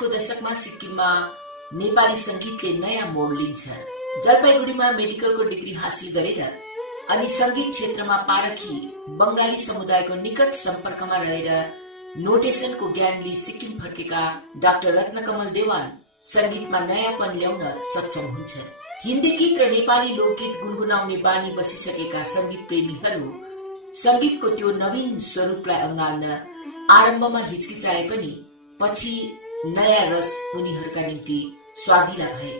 40 को दशकमा सिक्किममा नेपाली संगीतले नयाँ मोड लिन्छ। जलपाइगुडीमा मेडिकलको डिग्री हासिल गरेर अनि संगीत क्षेत्रमा पारखी बंगाली समुदायको निकट सम्पर्कमा रहेर नोटेसनको ज्ञान लिई सिक्किम फर्केका डाक्टर रत्नकमल देवान संगीतमा नयाँपन ल्याउन सक्षम हुन्छन्। हिन्दी गीत र नेपाली लोकगीत गुनगुनाउने बानी बसिसकेका संगीत प्रेमीहरू संगीतको त्यो नवीन स्वरूपलाई अँगाल्न आरम्भमा हिचकिचाए पनि पछि नयाँ रस उनीहरूका निम्ति स्वादिला भए।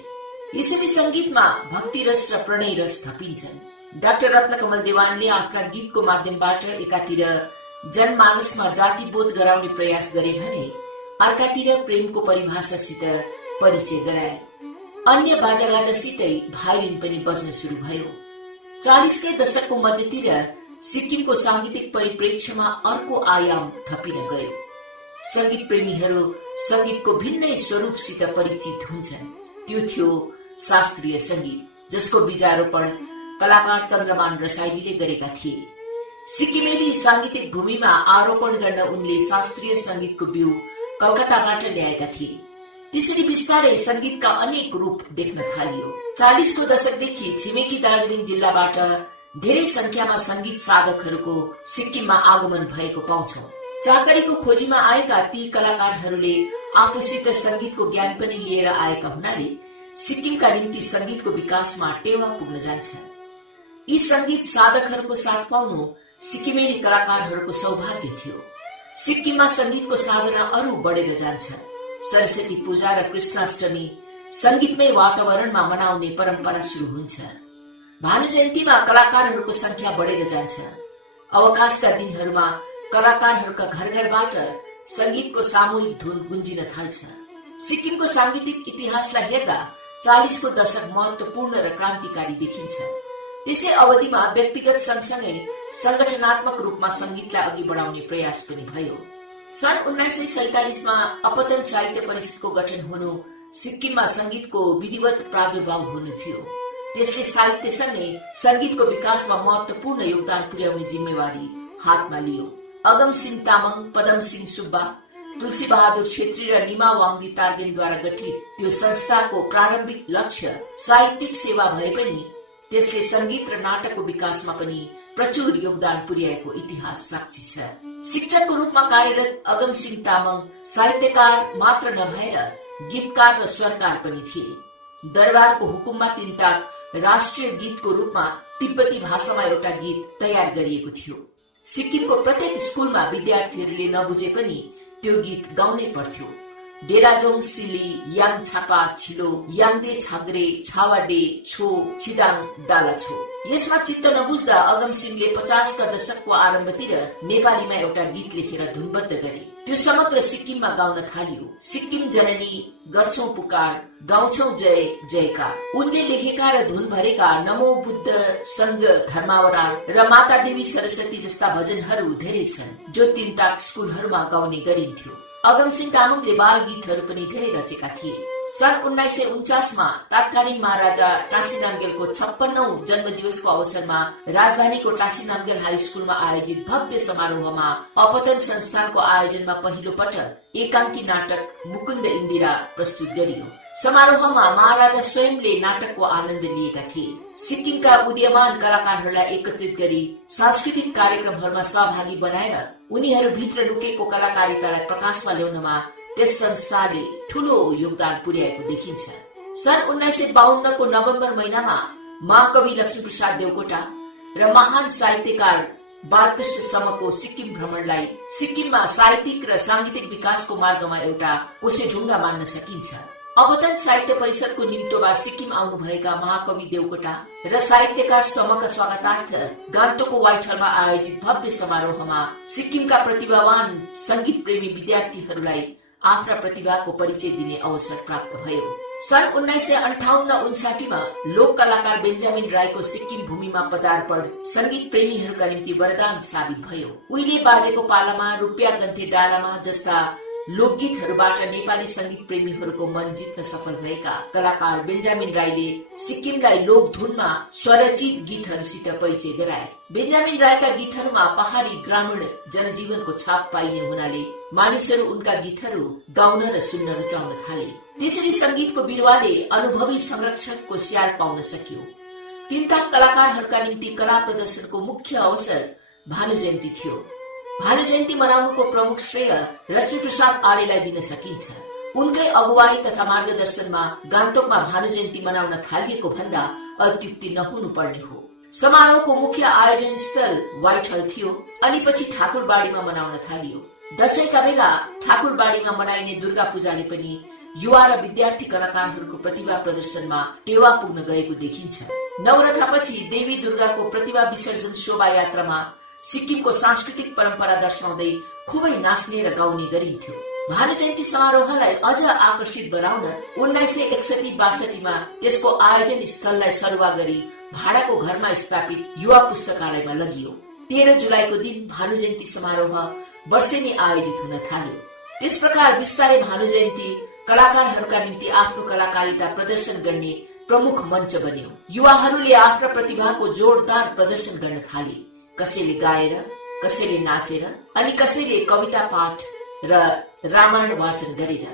यसरी संगीतमा भक्ति रस र प्रणय रस थपिन्छन्। डाक्टर रत्नकमल देवानले आफ्ना गीतको माध्यमबाट एकातिर जनमानसमा जातिबोध गराउने प्रयास गरे भने अर्कातिर प्रेमको परिभाषासित परिचय गराए। अन्य बाजागाजासितै भायोलिन पनि बज्न शुरू भयो। 40 के दशकको मध्यतिर सिक्किमको सांगीतिक परिप्रेक्ष्यमा अर्को आयाम थपिन गयो। संगीत प्रेमीहरू संगीतको भिन्नै स्वरूपसित परिचित हुन्छन्। त्यो थियो शास्त्रीय संगीत, जसको बीजारोपण कलाकार चन्द्रमान रसाइलीले गरेका थिए। सिक्किमेली सांगीतिक भूमिमा आरोपण गर्न उनले शास्त्रीय संगीतको बिउ कलकत्ताबाट ल्याएका थिए। त्यसरी बिस्तारै संगीतका अनेक रूप देख्न थालियो। 40 को दशकदेखि छिमेकी दार्जिलिङ जिल्लाबाट धेरै संख्यामा संगीत साधकहरूको सिक्किममा आगमन भएको पाउँछौं। चाकरीको खोजीमा आएका ती कलाकारहरूले आफूसित संगीतको ज्ञान पनि लिएर आएका हुनाले सिक्किमका निम्ति संगीतको विकासमा टेवा पुग्न जान्छ। यी संगीत साधकहरूको साथ पाउनु सिक्किमेली कलाकारहरूको सौभाग्य थियो। सिक्किममा संगीतको साधना अरू बढेर जान्छ। सरस्वती पूजा र कृष्णाष्टमी संगीतमय वातावरणमा मनाउने परम्परा शुरू हुन्छ। भानु जयन्तीमा कलाकारहरूको संख्या बढेर जान्छ। अवकाशका दिनहरूमा कलाकारहरूका घर घरबाट संगीतको सामूहिक धुन गुन्जिन थाल्छ। सिक्किमको सांगीतिक इतिहासलाई हेर्दा 40 को दशक महत्वपूर्ण र क्रान्तिकारी देखिन्छ। त्यसै अवधिमा व्यक्तिगत सँगसँगै संगठनात्मक रूपमा संगीतलाई अघि बढाउने प्रयास पनि भयो। सन् 1947 मा अपतन साहित्य परिषदको गठन हुनु सिक्किममा संगीतको विधिवत प्रादुर्भाव हुनु थियो। त्यसले साहित्यसँगै संगीतको विकासमा महत्वपूर्ण योगदान पुर्याउने जिम्मेवारी हातमा लियो। अगम सिंह तामाङ, पदम सिंह सुब्बा, तुलसी बहादुर छेत्री र निमा वाङदी तार्गेनद्वारा गठित त्यो संस्थाको प्रारम्भिक लक्ष्य साहित्यिक सेवा भए पनि त्यसले संगीत र नाटकको विकासमा पनि प्रचुर योगदान पुर्याएको इतिहास साक्षी छ। शिक्षकको रूपमा कार्यरत अगम सिंह तामाङ साहित्यकार मात्र नभएर गीतकार र स्वरकार पनि थिए। दरबारको हुकुममा तिनताक राष्ट्रिय गीतको रूपमा तिब्बती भाषामा एउटा गीत तयार गरिएको थियो। सिक्किमको प्रत्येक स्कुलमा विद्यार्थीहरूले नबुझे पनि त्यो गीत गाउनै पर्थ्यो। डेराजोङ सिली, याङ छापा छिलो, याङदे छाग्रे, छावाडे छो, छिदाङ दाला छो। यसमा चित्त नबुझ्दा अगम सिंहले 50 का दशकको आरम्भतिर नेपालीमा एउटा गीत लेखेर धुनबद्ध गरे। त्यो समग्र सिक्किममा गाउन थालियो। सिक्किम जननी गर्छौं पुकार, गाउँछौं जय जयकार। उनले लेखेका र धुन भरेका नमो बुद्ध, संघ धर्मावतार र माता देवी सरस्वती जस्ता भजनहरू धेरै छन्, जो तिनताक स्कुलहरूमा गाउने गरिन्थ्यो। अगम सिंह तामाङले बाल गीतहरू पनि धेरै रचेका थिए। सन् 1949 मा तत्कालीन महाराजा टासी नामगेलको 56औं जन्मदिवसको अवसरमा राजधानीको टासी नामगेल हाई स्कुलमा आयोजित भव्य समारोहमा अपतन संस्थानको आयोजनमा पहिलो पटक एकांकी नाटक मुकुन्द इन्दिरा प्रस्तुत गरियो। समारोहमा महाराजा स्वयंले नाटकको आनन्द लिएका थिए। सिक्किमका उदीयमान कलाकारहरूलाई एकत्रित गरी सांस्कृतिक कार्यक्रमहरूमा सहभागी बनाएर उनीहरू भित्र लुकेको कलाकारितालाई प्रकाशमा ल्याउनमा त्यस संस्थाले ठूलो योगदान पुर्याएको देखिन्छ। सन् 1952 को नवम्बर महिनामा महाकवि लक्ष्मीप्रसाद देवकोटा र महान साहित्यकार बालकृष्ण समको सिक्किम भ्रमणलाई सिक्किममा साहित्यिक र सांगीतिक विकासको मार्गमा एउटा कोसेढुङ्गा मान्न सकिन्छ। अपतन साहित्य परिषदको निम्तोमा सिक्किम आउनुभएका महाकवि देवकोटा र साहित्यकार समका स्वागतार्थ गान्तोकको व्हाइट हलमा आयोजित भव्य समारोहमा सिक्किमका प्रतिभावान संगीत प्रेमी विद्यार्थीहरूलाई आफ्ना प्रतिभाको परिचय दिने अवसर प्राप्त भयो। सन् 1958-59 मा लोक कलाकार बेन्जामिन राईको सिक्किम भूमिमा पदार्पण संगीत प्रेमीहरूका निम्ति वरदान साबित भयो। उहिले बाजेको पालामा, रुपियाँ गन्थे डालामा जस्ता लोकगीतहरूबाट नेपाली संगीत प्रेमीहरूको मन जित्न सफल भएका कलाकार बेन्जामिन राईले सिक्किमलाई लोक धुनमा स्वरचित गीतहरूसित परिचय गराए। बेन्जामिन रायका गीतहरूमा पहाडी ग्रामीण जनजीवनको छाप पाइने हुनाले मानिसहरू उनका गीतहरू गाउन र सुन्न रुचाउन थाले। त्यसरी संगीतको बिरुवाले अनुभवी संरक्षकको स्याल पाउन सकियो। तीनताक कलाकारहरूका निम्ति कला प्रदर्शनको मुख्य अवसर भानु जयन्ती थियो। भानु जयन्ती मनाउनुको प्रमुख श्रेय रश्मि प्रसाद आलेलाई दिन सकिन्छ। उनकै अगुवाई तथा मार्गदर्शनमा गान्तोकमा भानु जयन्ती मनाउन थालिएको भन्दा अत्युक्ति नहुनु पर्ने हो। समारोहको मुख्य आयोजन स्थल व्हाइट हल थियो अनि पछि ठाकुरबाडीमा मनाउन थालियो। दशैंका बेला ठाकुरबाडीमा मनाइने दुर्गा पूजाले पनि युवा र विद्यार्थी कलाकारहरूको प्रतिभा प्रदर्शनमा टेवा पुग्न गएको देखिन्छ। नवरथापछि देवी दुर्गाको प्रतिभा विसर्जन शोभायात्रामा सिक्किमको सांस्कृतिक परम्परा दर्शाउँदै खुबै नाच्ने र गाउने गरिन्थ्यो। भानु जयन्ती समारोहलाई अझ आकर्षित बनाउन 1961-62 मा त्यसको आयोजन स्थललाई सरुवा गरी भाडाको घरमा स्थापित युवा पुस्तकालयमा लगियो। 13 जुलाईको दिन भानु जयन्ती समारोह वर्षेनी आयोजित हुन थाल्यो। त्यस प्रकार बिस्तारै भानु जयन्ती कलाकारहरूका निम्ति आफ्नो कलाकारिता प्रदर्शन गर्ने प्रमुख मञ्च बन्यो। युवाहरूले आफ्नो प्रतिभाको जोरदार प्रदर्शन गर्न थाले। कसैले गाएर, कसैले नाचेर अनि कसैले कविता पाठ र रामायण वाचन गरेर।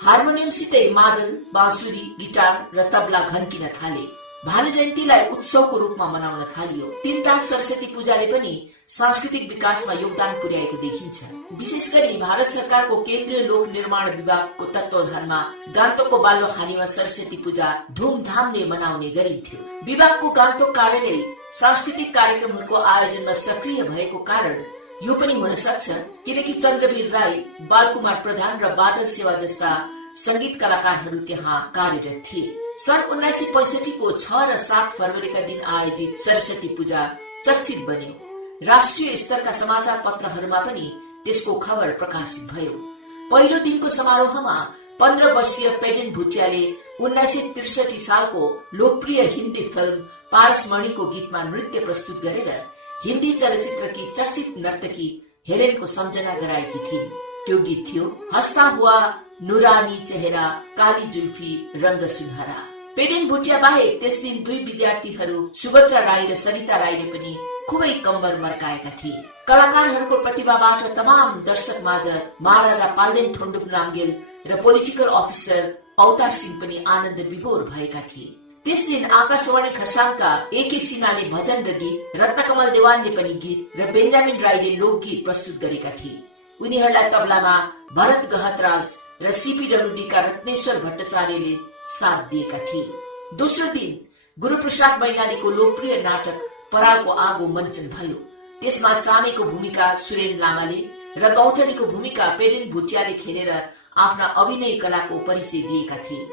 हार्मोनियमसितै मादल, बाँसुरी, गिटार र तबला घन्किन थाले। भानु जयन्तीलाई उत्सवको रूपमा मनाउन थालियो। तीनताक सरस्वती पूजाले पनि सांस्कृतिक विकासमा योगदान पुर्याएको देखिन्छ। विशेष गरी भारत सरकारको केन्द्रीय लोक निर्माण विभागको तत्वावधानमा गान्तोकको बाल्वखानीमा सरस्वती पूजा धुमधामले मनाउने गरिन्थ्यो। विभागको गान्तोक कार्यालय सांस्कृतिक कार्यक्रमहरूको आयोजनमा सक्रिय भएको कारण यो पनि हुन सक्छ किनकि चन्द्रवीर राई, बालकुमार प्रधान र बादल सेवा जस्ता संगीत कलाकारहरू त्यहाँ कार्यरत थिए। सन् 1965 को 6 र 7 फरवरीका दिन आयोजित सरस्वती पूजा चर्चित बन्यो। राष्ट्रिय स्तरका समाचार पत्रहरूमा पनि त्यसको खबर प्रकाशित भयो। पहिलो दिनको समारोहमा 15 वर्षीय पेडेन भुटियाले 1963 सालको लोकप्रिय हिन्दी फिल्म पारसमणिको गीतमा नृत्य प्रस्तुत गरेर हिन्दी चलचित्रकी चर्चित नर्तकी हेलेनको सम्झना गराएकी थिइन्। त्यो गीत थियो हस्ता हुआ नुरानी चेहरा, काली जुल्फी, रंग सुनहरा। पेडेन भुटिया बाहेक त्यस दिन 2 विद्यार्थीहरू सुभद्रा राई र सरिता राईले पनि खुबै कम्बर मर्काएका थिए। कलाकारहरूको प्रतिभाबाट तमाम दर्शक माझ महाराजा पाल्देन थोन्डुप नामगेल र पोलिटिकल अफिसर अवतार सिंह पनि आनन्द विभोर भएका थिए। त्यस दिन आकाशवाणी खरसाङका एके सिन्हाले भजन र गीत, रत्नकमल देवानले पनि गीत र बेन्जामिन राईले लोकगीत प्रस्तुत गरेका थिए। उनीहरूलाई तबलामा भरत गहतराज र सीपीडब्ल्यूडी का रत्नेश्वर भट्टाचार्यले साथ दिएका थिए। दोस्रो दिन गुरुप्रसाद मैनालीको लोकप्रिय नाटक परालको आगो मञ्चन भयो। त्यसमा चामेको भूमिका सुरेन लामाले र गौथलीको भूमिका पेडेन भुटियाले खेलेर आफ्ना अभिनय कलाको परिचय दिएका थिए।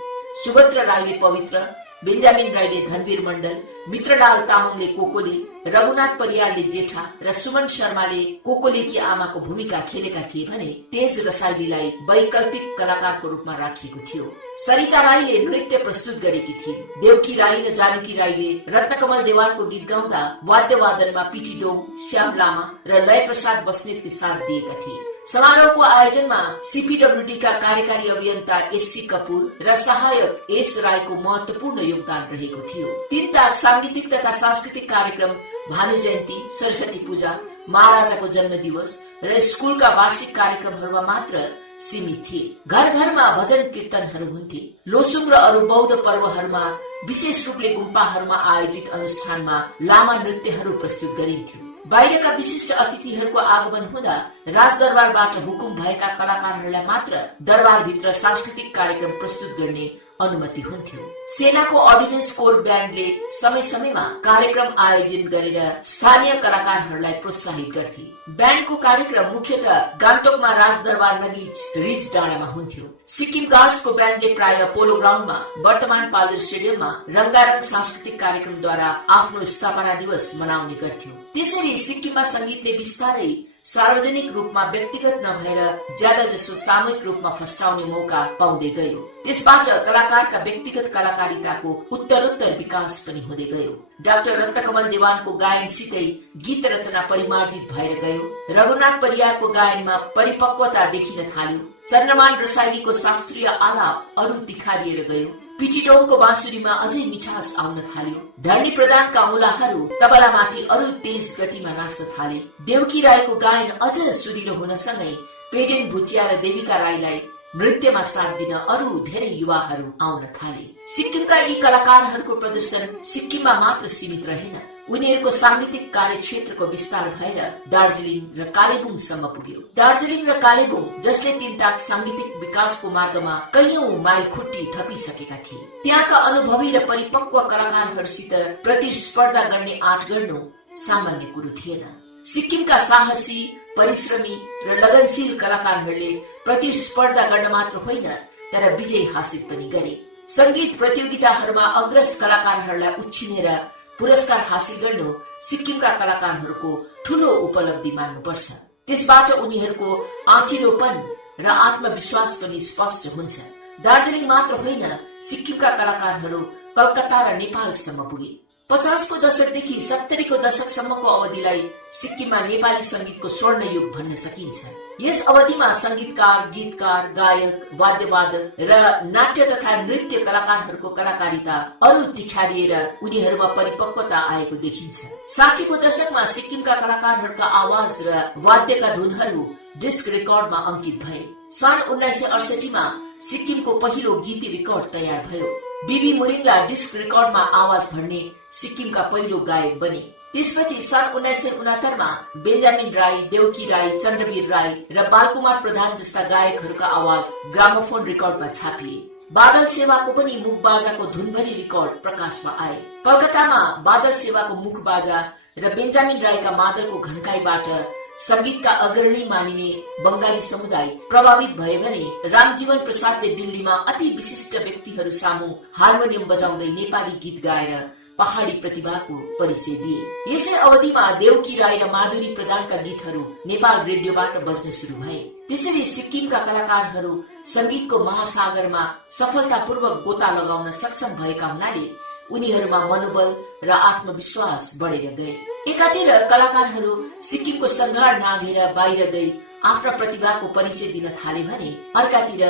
सुभद्रा राईले पवित्र, बेन्जामिन राईले धनवीर मण्डल, मित्रलाल तामाङले कोकोली, रघुनाथ परियारले जेठा र सुमन शर्माले कोकोलीकी आमाको भूमिका खेलेका थिए भने तेज रसाइलीलाई वैकल्पिक कलाकारको रूपमा राखिएको थियो। सरिता राईले नृत्य प्रस्तुत गरेकी थिइन्। देवकी राई र जानकी राईले रत्नकमल देवानको गीत गाउँदा वाद्यवादनमा पिटी डोम, श्याम लामा र लय प्रसाद बस्नेतले साथ दिएका थिए। समारोहको आयोजनमा सीपीडब्ल्यूडी का कार्यकारी अभियन्ता एससी कपूर र सहायक एस राईको महत्वपूर्ण योगदान रहेको थियो। तीनताक सांगीतिक तथा सांस्कृतिक कार्यक्रम भानु जयन्ती, सरस्वती पूजा, महाराजाको जन्म दिवस र स्कुलका वार्षिक कार्यक्रमहरूमा मात्र सीमित थिए। घर घरमा भजन कीर्तनहरू हुन्थे। लोसुङ र अरू बौद्ध पर्वहरूमा विशेष रूपले गुम्पाहरूमा आयोजित अनुष्ठानमा लामा नृत्यहरू प्रस्तुत गरिन्थ्यो। बाहिरका विशिष्ट अतिथिहरूको आगमन हुँदा राजदरबारबाट हुकुम भएका कलाकारहरूलाई मात्र दरबारभित्र सांस्कृतिक कार्यक्रम प्रस्तुत गर्ने अनुमति हुन्थ्यो। सेनाको अर्डिनेन्स कोर ब्यान्डले समय समयमा कार्यक्रम आयोजन गरेर स्थानीय कलाकारहरूलाई प्रोत्साहित गर्थे। ब्यान्डको कार्यक्रम मुख्यतः गान्तोकमा राजदरबार नजिक रिज डाँडामा हुन्थ्यो। सिक्किम गार्ड्सको ब्यान्डले प्राय पोलो ग्राउन्डमा, वर्तमान पाल्जर स्टेडियममा रंगारंग सांस्कृतिक कार्यक्रमद्वारा आफ्नो स्थापना दिवस मनाउने गर्थ्यो। त्यसरी सिक्किममा संगीतले बिस्तारै सार्वजनिक रूपमा व्यक्तिगत नभएर ज्यादा जसो सामूहिक रूपमा फस्टाउने मौका पाउँदै गयो। त्यसबाट कलाकारका व्यक्तिगत कलाकारिताको उत्तरोत्तर विकास पनि हुँदै गयो। डाक्टर रत्नकमल देवानको गायनसितै गीत रचना परिमार्जित भएर गयो। रघुनाथ परियारको गायनमा परिपक्वता देखिन थाल्यो। चन्द्रमान रसाइलीको शास्त्रीय आलाप अरू तिखारिएर गयो। पिटिटोङको बाँसुरीमा अझै मिठास आउन थाल्यो। धरणी प्रधानका औंलाहरू तबलामाथि अरू तेज गतिमा नाच्न थाले। देवकी राईको गायन अझ सुरिलो हुनसँगै पेडेन भुटिया र देविका राईलाई नृत्यमा साथ दिन अरू धेरै युवाहरू आउन थाले। सिक्किमका यी कलाकारहरूको प्रदर्शन सिक्किममा मात्र सीमित रहेन, उनीहरूको सांगीतिक कार्यक्षेत्रको विस्तार भएर दार्जिलिङ र कालेबुङसम्म पुग्यो। दार्जिलिङ र कालेबुङ जसले तिनताक सांगीतिक विकासको मार्गमा कैयौं माइल खुट्टी थपिसकेका थिए, त्यहाँका अनुभवी र परिपक्व कलाकारहरूसित प्रतिस्पर्धा गर्ने आँट गर्नु सामान्य कुरो थिएन। सिक्किमका साहसी, परिश्रमी र लगनशील कलाकारहरूले प्रतिस्पर्धा गर्न मात्र होइन तर विजय हासिल पनि गरे। संगीत प्रतियोगिताहरूमा अग्रज कलाकारहरूलाई उछिनेर पुरस्कार हासिल गर्नु सिक्किमका कलाकारहरूको ठूलो उपलब्धि मान्नुपर्छ। त्यसबाट उनीहरूको आँटिलोपन र आत्मविश्वास पनि स्पष्ट हुन्छ। दार्जिलिङ मात्र होइन, सिक्किमका कलाकारहरू कलकत्ता र नेपालसम्म पुगे। 50 को दशकदेखि 70 को दशकसम्मको अवधिलाई सिक्किममा नेपाली संगीतको स्वर्ण युग भन्न सकिन्छ। यस अवधिमा संगीतकार, गीतकार, गायक, वाद्यवादक र नाट्य तथा नृत्य कलाकारहरूको कलाकारिता अरू तिखारिएर उनीहरूमा परिपक्वता आएको देखिन्छ। 60 को दशकमा सिक्किमका कलाकारहरूका आवाज र वाद्यका धुनहरू डिस्क रेकर्डमा अंकित भए। सन् 1968 मा सिक्किमको पहिलो गीती रेकर्ड तयार भयो। बीबी मुरिङला डिस्क रेकर्डमा आवाज भर्ने सिक्किमका पहिलो गायक बने। त्यसपछि सन् 1969 मा बेन्जामिन राई, देवकी राई, चन्द्रवीर राई र बालकुमार प्रधान जस्ता गायकहरूका आवाज ग्रामोफोन रेकर्डमा छापिए। बादल सेवाको पनि मुखबाजाको धुनभरी रेकर्ड प्रकाशमा आए। कलकत्तामा बादल सेवाको मुखबाजा र बेन्जामिन राईका मादलको घन्काईबाट संगीतका अग्रणी मानिने बंगाली समुदाय प्रभावित भए भने रामजीवन प्रसादले दिल्लीमा अति विशिष्ट व्यक्तिहरू सामु हार्मोनियम बजाउँदै नेपाली गीत गाएर पहाडी प्रतिभाको परिचय दिए। यसै अवधिमा देवकी राई र माधुरी प्रधानका गीतहरू नेपाल रेडियोबाट बज्न शुरू भए। त्यसरी सिक्किमका कलाकारहरू संगीतको महासागरमा सफलतापूर्वक गोता लगाउन सक्षम भएका हुनाले उनीहरूमा मनोबल र आत्मविश्वास बढेर गए। एकातिर कलाकारहरू सिक्किमको संघार नाघेर बाहिर गई आफ्ना प्रतिभाको परिचय दिन थाले भने अर्कातिर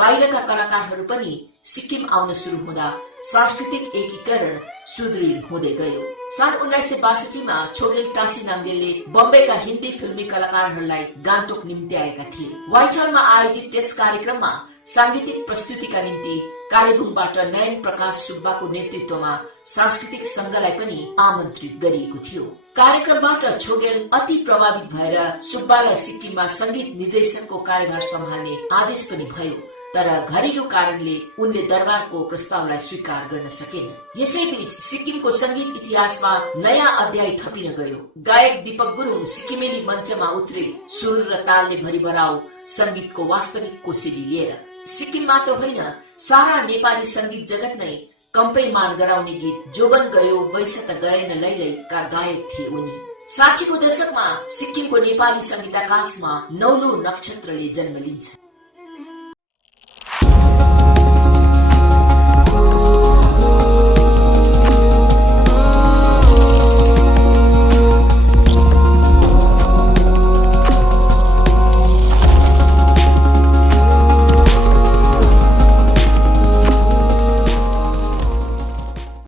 बाहिरका कलाकारहरू पनि सिक्किम आउन शुरू हुँदा सांस्कृतिक एकीकरण सुदृढ हुँदै गयो। सन् 1962 मा छोगेल टासी नामगेलले बम्बईका हिन्दी फिल्मी कलाकारहरूलाई गान्तोक निम्ति आएका थिए। व्हाइट हलमा आयोजित त्यस कार्यक्रममा सांगीतिक प्रस्तुतिका निम्ति कालेबुङबाट नयन प्रकाश सुब्बाको नेतृत्वमा सांस्कृतिक संघलाई पनि आमन्त्रित गरिएको थियो। कार्यक्रमबाट छोगेल अति प्रभावित भएर सुब्बालाई सिक्किममा संगीत निर्देशकको कार्यभार सम्हाल्ने आदेश पनि भयो, तर घरेलु कारणले उनले दरबारको प्रस्तावलाई स्वीकार गर्न सकेन। यसैबीच सिक्किमको संगीत इतिहासमा नयाँ अध्याय थपिन गयो। गायक दीपक गुरुङ सिक्किमेली मञ्चमा उत्रे सुर र तालले भरिभराउ संगीतको वास्तविक कोसेली लिएर। सिक्किम मात्र होइन, सारा नेपाली संगीत जगत नै कम्पैमान गराउने गीत जोबन गयो वैस त गएन लैलैका गायक थिए उनी। 60 को दशकमा सिक्किमको नेपाली संगीत आकाशमा नौलो नक्षत्रले जन्म लिन्छ।